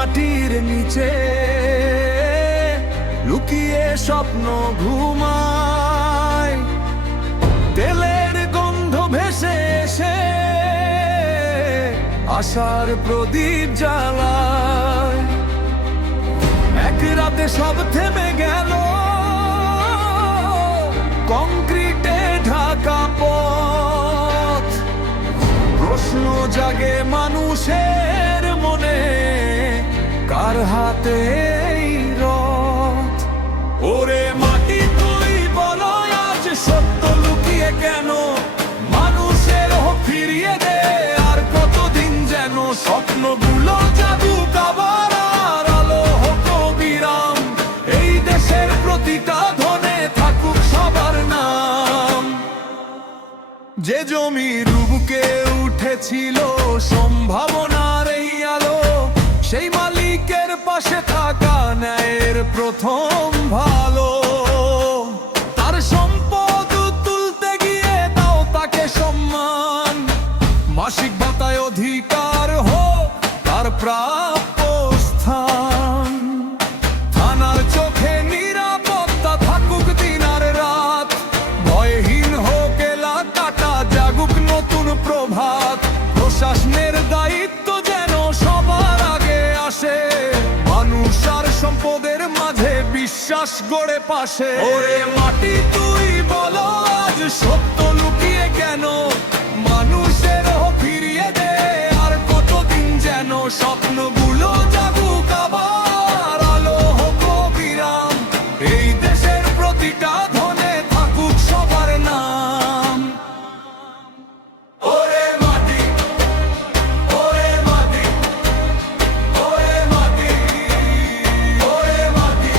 মাটির নিচে লুকিয়ে স্বপ্ন ঘুমায়, তেলের গন্ধ ভেসে এসে আশার প্রদীপ জ্বালায়। এক রাতে সব থেমে গেল, কংক্রিটে ঢাকা পথ। প্রশ্ন জাগে মানুষের মনে, কার হাতে এই রথ? ওরে মাটি তুই বলো আজ সত্য লুকিয়ে কেন? মানুষের হোক ফিরিয়ে দে, আর কতদিন যেন স্বপ্নগুলো জাদুক আবার, আর আলো হোক বিরাম। এই দেশের প্রতিটা ধনে থাকুক সবার নাম। যে জমির বুকে উঠেছিল সম্ভাবনার এই আলো, সেই মালিকের পাশে থাকা ন্যায়ের প্রথম ভালো। তার সম্পদ তুলতে গিয়ে দাও তাকে সম্মান, মাসিক ভাতায় অধিকার হোক তার প্রাপ্য স্থান। থানার চোখে নিরাপত্তা থাকুক দিন আর রাত, ভয়হীন হোক এলাকাটা, জাগুক নতুন প্রভাত। প্রশাসনের দায়িত্ব যেন সবার আগে আসে, মানুষ আর সম্পদের মাঝে বিশ্বাস গড়ে পাশে। ওরে মাটি তুই বলো আজ সত্য লুকিয়ে কেন? মানুষের হোক ফিরিয়ে দে, আর কতদিন যেন স্বপ্নগুলো জাগুক আবার, আলো হোক বিরাম। এই দেশের প্রতিটা ধনে থাকুক সবার নাম। ওরে মাটি, ওরে মাটি, ওরে মাটি, ওরে মাটি,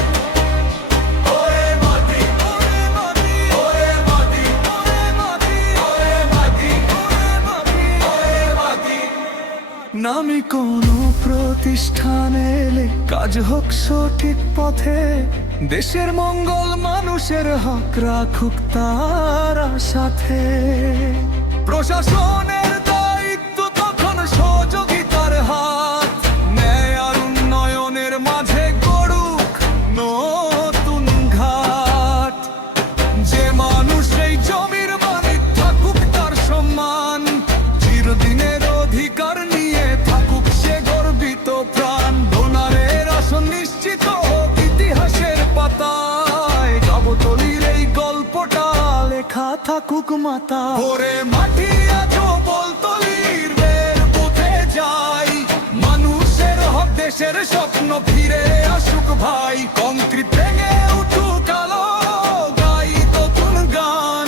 ওরে মাটি, ওরে মাটি, ওরে মাটি, ওরে মাটি, ওরে মাটি, ওরে মাটি। নামি কোনো প্রতিষ্ঠানে এলে কাজ হোক সঠিক পথে, দেশের মঙ্গল মানুষের হক রাখুক তারা সাথে। প্রশাসনের দায়িত্ব তখন সহযোগিতার হাত, ন্যায় আর উন্নয়নের মাঝে গড়ুক নতুন ঘাট। যে মানুষ এই জমির মালিক থাকুক তার সম্মান, চিরদিনের অধিকার নিয়ে থাকুক সে গর্বিত প্রাণ। ডোনারের আসন নিশ্চিত হোক ইতিহাসের পাতায়, গাবতলীর এই গল্পটা লেখা থাকুক মাতা। ওরে মাটি আজও বলতলির বের বুথে যাই, মানুষের হক দেশের স্বপ্ন ফিরে আসুক ভাই। কংক্রিট ভেঙে উঠুক আলো, গাই নতুন গান,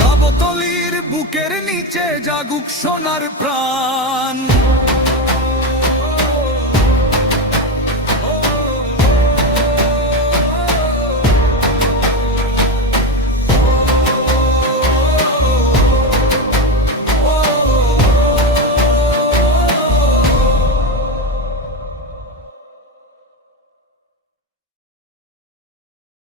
গাবতলীর বুকের নিচে জাগুক সোনার প্রাণ।